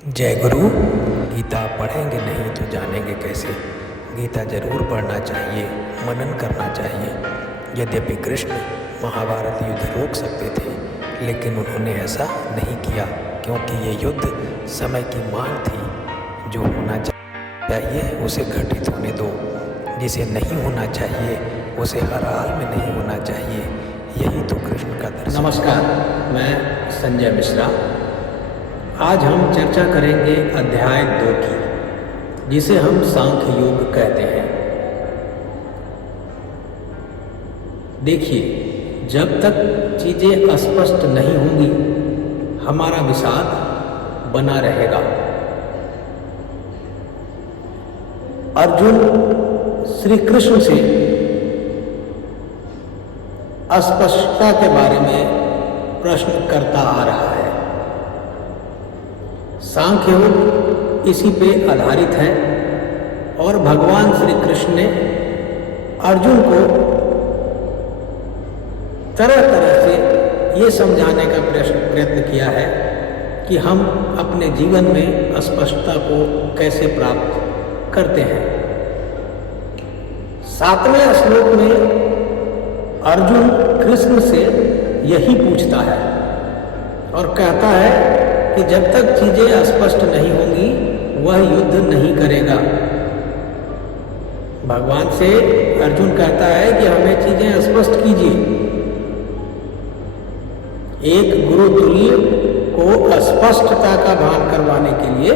जय गुरु। गीता पढ़ेंगे नहीं तो जानेंगे कैसे। गीता जरूर पढ़ना चाहिए, मनन करना चाहिए। यद्यपि कृष्ण महाभारत युद्ध रोक सकते थे, लेकिन उन्होंने ऐसा नहीं किया, क्योंकि ये युद्ध समय की मांग थी। जो होना चाहिए उसे घटित होने दो, जिसे नहीं होना चाहिए उसे हर हाल में नहीं होना चाहिए। यही तो कृष्ण का दर्शन। नमस्कार, मैं संजय मिश्रा। आज हम चर्चा करेंगे अध्याय 2 की, जिसे हम सांख्य योग कहते हैं। देखिए, जब तक चीजें स्पष्ट नहीं होंगी, हमारा विषाद बना रहेगा। अर्जुन श्री कृष्ण से अस्पष्टता के बारे में प्रश्न करता आ रहा है। सांख्य योग इसी पे आधारित है और भगवान श्री कृष्ण ने अर्जुन को तरह तरह से ये समझाने का प्रयत्न किया है कि हम अपने जीवन में स्पष्टता को कैसे प्राप्त करते हैं। 7वें श्लोक में अर्जुन कृष्ण से यही पूछता है और कहता है कि जब तक चीजें स्पष्ट नहीं होंगी वह युद्ध नहीं करेगा। भगवान से अर्जुन कहता है कि हमें चीजें स्पष्ट कीजिए। एक गुरु तुल्य को स्पष्टता का भान करवाने के लिए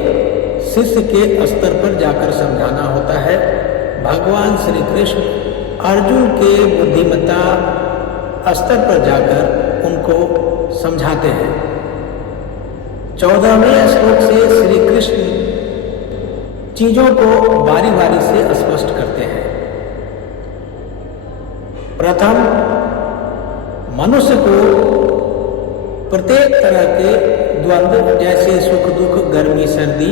शिष्य के स्तर पर जाकर समझाना होता है। भगवान श्री कृष्ण अर्जुन के बुद्धिमत्ता स्तर पर जाकर उनको समझाते हैं। 14वें श्लोक से श्री कृष्ण चीजों को बारी बारी से स्पष्ट करते हैं। प्रथम, मनुष्य को प्रत्येक तरह के द्वंद्व जैसे सुख दुख, गर्मी सर्दी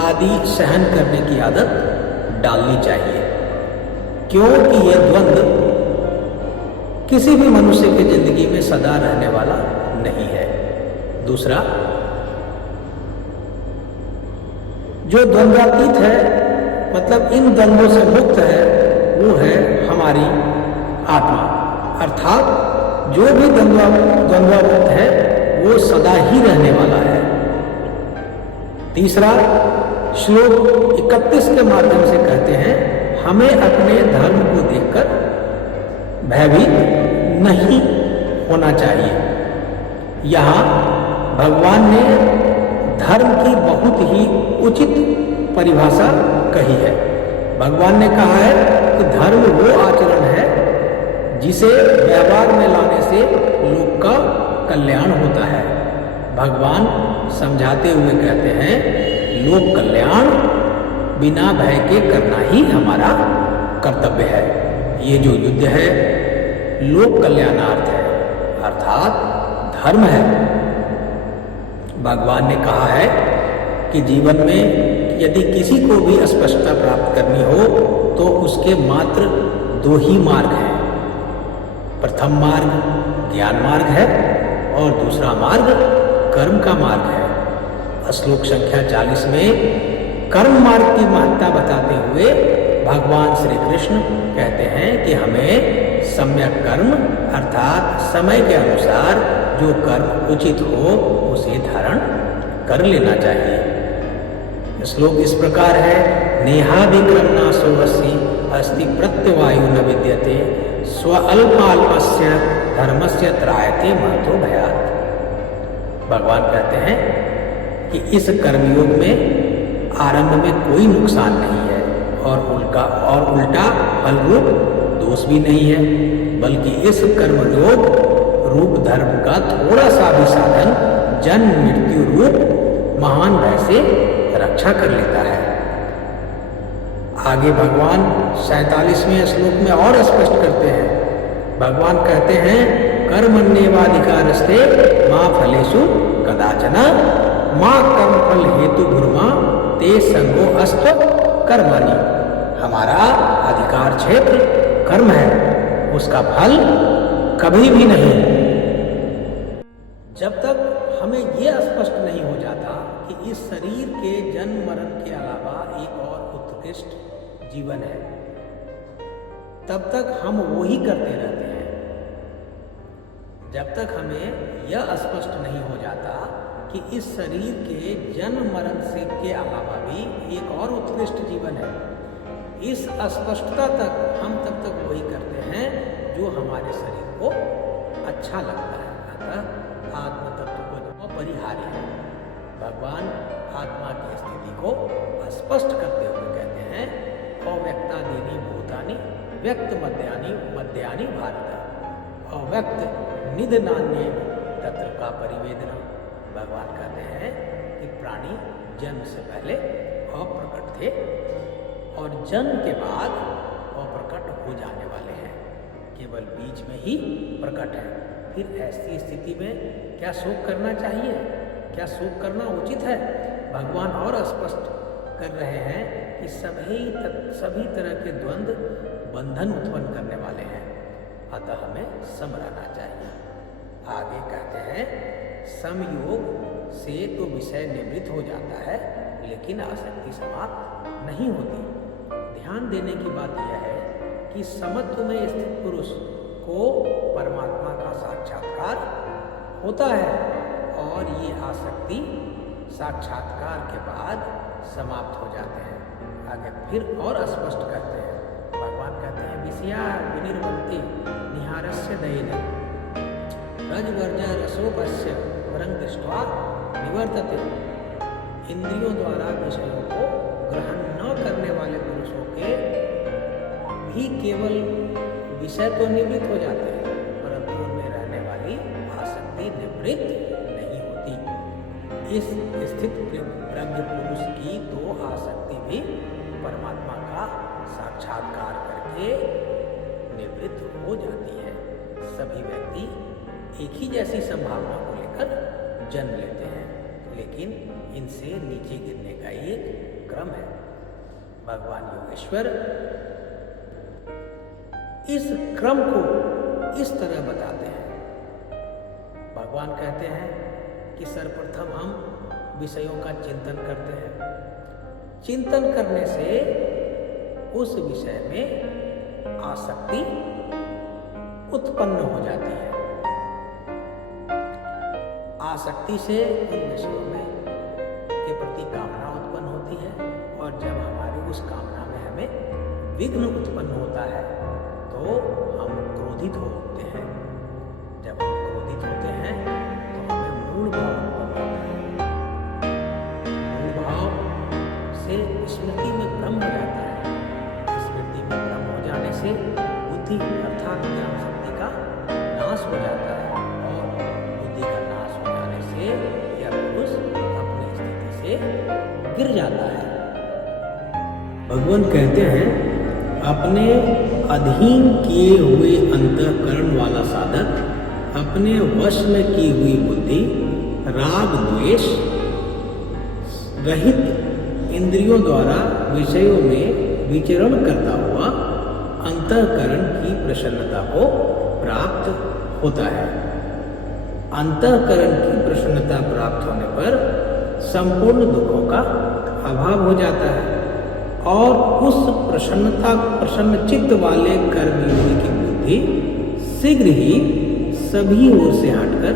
आदि सहन करने की आदत डालनी चाहिए, क्योंकि यह द्वंद्व किसी भी मनुष्य की जिंदगी में सदा रहने वाला नहीं है। दूसरा, जो द्वंद्वातीत है, मतलब इन द्वंद्वों से मुक्त है, वो है हमारी आत्मा। अर्थात जो भी द्वंद्वामुक्त है वो सदा ही रहने वाला है। तीसरा, श्लोक 31 के माध्यम से कहते हैं हमें अपने धर्म को देखकर भयभीत नहीं होना चाहिए। यहाँ भगवान ने धर्म की बहुत ही उचित परिभाषा कही है। भगवान ने कहा है कि धर्म वो आचरण है जिसे व्यवहार में लाने से लोक का कल्याण होता है। भगवान समझाते हुए कहते हैं लोक कल्याण बिना भय के करना ही हमारा कर्तव्य है। ये जो युद्ध है लोक कल्याणार्थ है, अर्थात धर्म है। भगवान ने कहा है कि जीवन में यदि किसी को भी स्पष्टता प्राप्त करनी हो तो उसके मात्र 2 ही मार्ग हैं। प्रथम मार्ग ज्ञान मार्ग है और दूसरा मार्ग कर्म का मार्ग है। श्लोक संख्या 40 में कर्म मार्ग की महत्ता बताते हुए भगवान श्री कृष्ण कहते हैं कि हमें सम्यक कर्म अर्थात समय के अनुसार जो कर्म उचित हो उसे धारण कर लेना चाहिए। श्लोक इस प्रकार है, नेहा विक्रमना सोवसी अस्ति प्रत्यवायु न विद्यते स्व अल्पाल्पस्य धर्मस्य त्रायते महतो भयात्। भगवान कहते हैं कि इस कर्मयोग में आरंभ में कोई नुकसान नहीं है और उल्टा फल रूप दोष भी नहीं है, बल्कि इस कर्मयोग रूप धर्म का थोड़ा सा भी साधन जन्म मृत्यु रूप महान भय से रक्षा कर लेता है। आगे भगवान 47वें श्लोक में और स्पष्ट करते हैं। भगवान कहते हैं कर्मण्येवाधिकारस्ते मां फलेषु कदाचन मां कर्म फल हेतु भूर्मा ते संगो अस्त कर्माणि। हमारा अधिकार क्षेत्र कर्म है, उसका फल कभी भी नहीं। जब तक हमें यह स्पष्ट नहीं हो जाता कि इस शरीर के जन्म मरण के अलावा एक और उत्कृष्ट जीवन है, तब तक हम वो ही करते रहते हैं। जब तक हमें यह स्पष्ट नहीं हो जाता कि इस शरीर के जन्म मरण से के अलावा भी एक और उत्कृष्ट जीवन है, इस अस्पष्टता तक हम तब तक वही करते हैं जो हमारे शरीर को अच्छा लगता है। अतः आत्म तत्व को अपरिहार्य है। भगवान आत्मा की स्थिति को स्पष्ट करते हुए कहते हैं, अव्यक्तादीनि भूतानि व्यक्त मध्यानि भारत अव्यक्त निधनान्य तत्र का परिवेदना। भगवान कहते हैं कि प्राणी जन्म से पहले अप्रकट थे और जन्म के बाद अप्रकट हो जाने वाले हैं, केवल बीच में ही प्रकट है। फिर ऐसी स्थिति में क्या शोक करना चाहिए? क्या शोक करना उचित है? भगवान और स्पष्ट कर रहे हैं कि सभी तरह के द्वंद्व बंधन उत्पन्न करने वाले हैं, अतः हमें सम रहना चाहिए। आगे कहते हैं, समयोग से तो विषय निवृत्त हो जाता है, लेकिन आसक्ति समाप्त नहीं होती। ध्यान देने की बात यह है कि समत्व में स्थित पुरुष को परमात्मा का साक्षात्कार होता है और ये आसक्ति साक्षात्कार के बाद समाप्त हो जाते हैं। आगे फिर और स्पष्ट करते हैं, भगवान कहते हैं, विषया विनिर्वन्ति निहारस्य दयेन रजवर्ज रसोपस्य वरं दृष्ट्वा निवर्तते। इंद्रियों द्वारा विषयों को ग्रहण न करने वाले पुरुषों के भी केवल विषय तो निवृत्त हो जाते हैं, परंतु उनमें रहने वाली आसक्ति निवृत्त नहीं होती। इस स्थित प्रज्ञ पुरुष की तो आसक्ति भी परमात्मा का साक्षात्कार करके निवृत्त हो जाती है। सभी व्यक्ति एक ही जैसी संभावना को लेकर जन्म लेते हैं, लेकिन इनसे नीचे गिरने का एक क्रम है। भगवान योगेश्वर इस क्रम को इस तरह बताते हैं। भगवान कहते हैं कि सर्वप्रथम हम विषयों का चिंतन करते हैं। चिंतन करने से उस विषय में आसक्ति उत्पन्न हो जाती है। आसक्ति से उन विषयों में के प्रति कामना उत्पन्न होती है, और जब हमारी उस कामना में हमें विघ्न उत्पन्न होता है तो हम क्रोधित हो उठते हैं। जब हम क्रोधित होते हैं तो हमें मूल भाव उत्पन्न होता है। मूल भाव से स्मृति में भ्रम हो जाता है। स्मृति में भ्रम हो जाने से बुद्धि अर्थात ज्ञान शक्ति का नाश हो जाता है, और बुद्धि का नाश हो जाने से यह पुरुष अपनी स्थिति से गिर जाता है। भगवान कहते हैं, अपने अधीन किए हुए अंतःकरण वाला साधक अपने वश में की हुई बुद्धि राग द्वेष रहित इंद्रियों द्वारा विषयों में विचरण करता हुआ अंतःकरण की प्रसन्नता को प्राप्त होता है। अंतःकरण की प्रसन्नता प्राप्त होने पर संपूर्ण दुखों का अभाव हो जाता है, और उस प्रसन्न चित्त वाले कर्मयोगी की बुद्धि शीघ्र ही सभी ओर से हटकर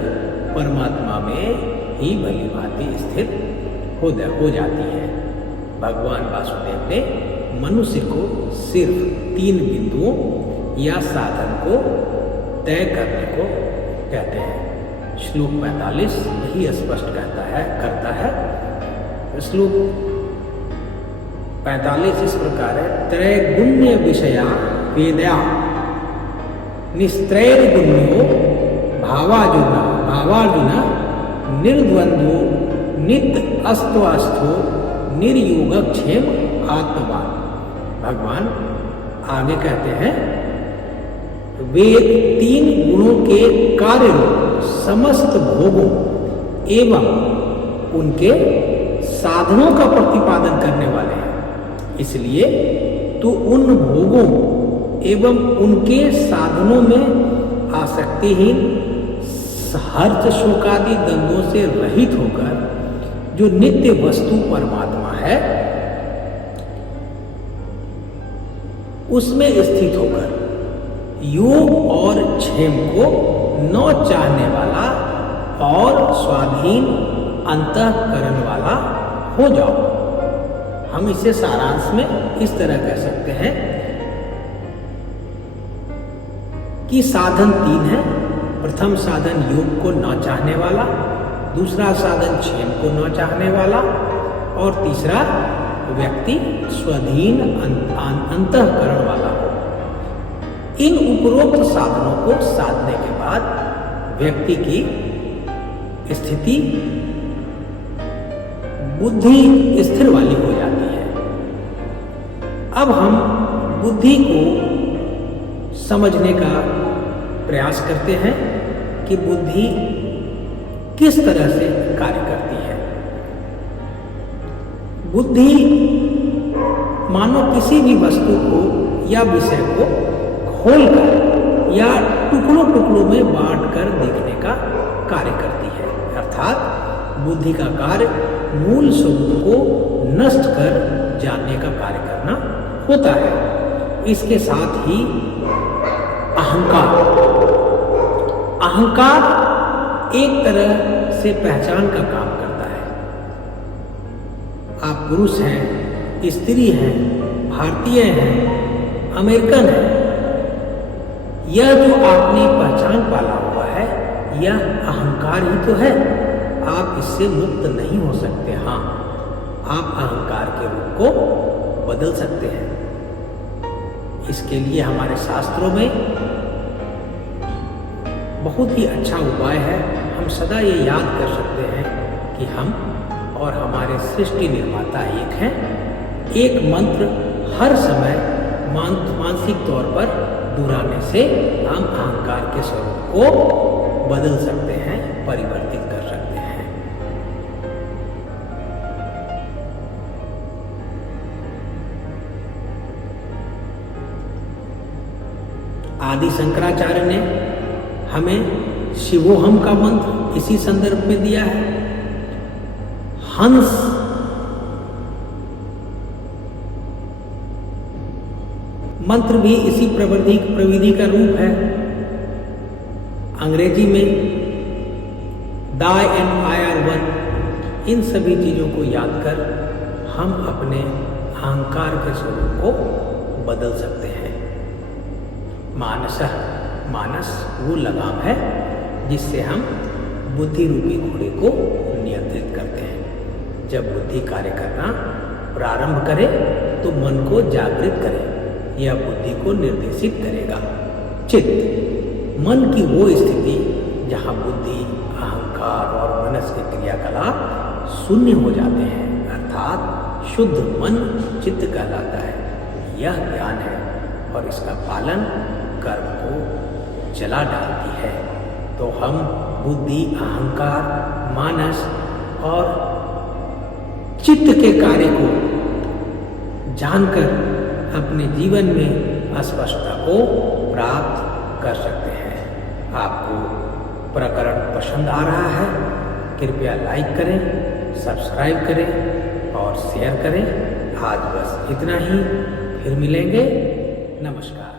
परमात्मा में ही भली भांति स्थिर हो जाती है। भगवान वासुदेव ने मनुष्य को सिर्फ 3 बिंदुओं या साधन को तय करने को कहते हैं। श्लोक 45 यही स्पष्ट करता है। श्लोक 45 इस प्रकार है, त्रैगुण्य विषया वेदया निस्त्रैर्गुण्यो भावार्जुन निर्द्वंद्वो नित्य अस्त्वस्थो निर्योगक्षेम आत्मवान। भगवान आगे कहते हैं, वेद 3 गुणों के कार्य समस्त भोगों एवं उनके साधनों का प्रतिपादन करने वाले हैं। इसलिए तो उन भोगों एवं उनके साधनों में आसक्तिहीन हर्ष शोकादि द्वंद्वों से रहित होकर जो नित्य वस्तु परमात्मा है उसमें स्थित होकर योग और क्षेम को न चाहने वाला और स्वाधीन अंतःकरण वाला हो जाओ। हम इसे सारांश में इस तरह कह सकते हैं कि साधन 3 है। प्रथम साधन योग को न चाहने वाला, दूसरा साधन क्षेम को न चाहने वाला और तीसरा व्यक्ति स्वाधीन अंतःकरण वाला हो। इन उपरोक्त साधनों को साधने के बाद व्यक्ति की स्थिति बुद्धि स्थिर वाली हो जाती है। अब हम बुद्धि को समझने का प्रयास करते हैं कि बुद्धि किस तरह से कार्य करती है। बुद्धि मानो किसी भी वस्तु को या विषय को खोलकर या टुकड़ों टुकड़ों में बांटकर देखने का कार्य करती है। अर्थात बुद्धि का कार्य मूल स्वरूप को नष्ट कर जानने का कार्य करना होता है। इसके साथ ही अहंकार एक तरह से पहचान का काम करता है। आप पुरुष हैं, स्त्री हैं, भारतीय हैं, अमेरिकन हैं, यह जो आपने पहचान पाला हुआ है यह अहंकार ही तो है। आप इससे मुक्त नहीं हो सकते। हाँ, आप अहंकार के रूप को बदल सकते हैं। इसके लिए हमारे शास्त्रों में बहुत ही अच्छा उपाय है। हम सदा ये याद कर सकते हैं कि हम और हमारे सृष्टि निर्माता एक हैं। एक मंत्र हर समय मानसिक तौर पर दोहराने से हम अहंकार के स्वरूप को बदल सकते हैं, परिवर्तित कर सकते हैं। आदि शंकराचार्य ने हमें शिवोहम का मंत्र इसी संदर्भ में दिया है। हंस मंत्र भी इसी प्रविधि का रूप है। अंग्रेजी में दाई एंड आई आर वन। इन सभी चीजों को याद कर हम अपने अहंकार के स्वरूप को बदल सकते हैं। मानस वो लगाम है जिससे हम बुद्धि रूपी घोड़े को नियंत्रित करते हैं। जब बुद्धि कार्य करना प्रारंभ करे तो मन को जागृत करे, यह बुद्धि को निर्देशित करेगा। चित्त मन की वो स्थिति जहाँ बुद्धि, अहंकार और मनस के क्रियाकलाप शून्य हो जाते हैं, अर्थात शुद्ध मन चित्त कहलाता है। यह ज्ञान है और इसका पालन कर्म को चला डालती है। तो हम बुद्धि, अहंकार, मानस और चित्त के कार्य को जानकर अपने जीवन में स्पष्टता को प्राप्त कर सकते हैं। आपको प्रकरण पसंद आ रहा है? कृपया लाइक करें, सब्सक्राइब करें और शेयर करें। आज बस इतना ही। फिर मिलेंगे। नमस्कार।